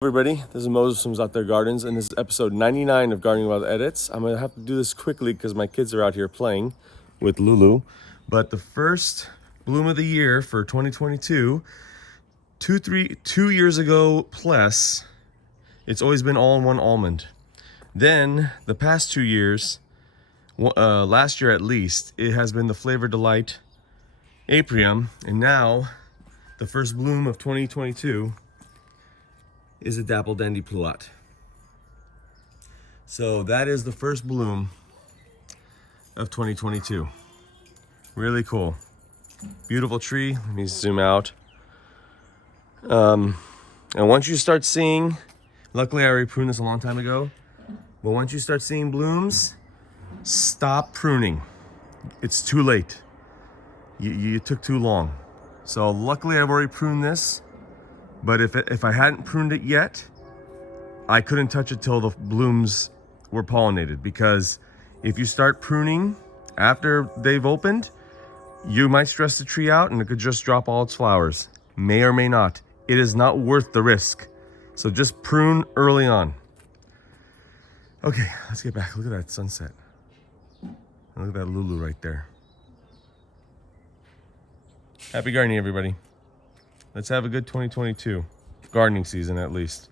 Everybody, this is Moses from ZAATARGARDENS, Gardens, and this is episode 99 of Gardening Wild Edits. I'm going to have to do this quickly because my kids are out here playing with Lulu. But the first bloom of the year for 2022, 2 years ago plus, it's always been all-in-one almond. Then, the past 2 years, last year at least, it has been the Flavor Delight Aprium, and now, the first bloom of 2022 is a Dapple Dandy Pluot. So that is the first bloom of 2022. Really cool. Beautiful tree. Let me zoom out. And once you start seeing, luckily I already pruned this a long time ago, but once you start seeing blooms, stop pruning. It's too late. You took too long. So luckily I've already pruned this. But if I hadn't pruned it yet, I couldn't touch it till the blooms were pollinated, because if you start pruning after they've opened, you might stress the tree out and it could just drop all its flowers. May or may not. It is not worth the risk. So just prune early on. Okay, let's get back. Look at that sunset. And look at that Lulu right there. Happy gardening, everybody. Let's have a good 2022 gardening season at least.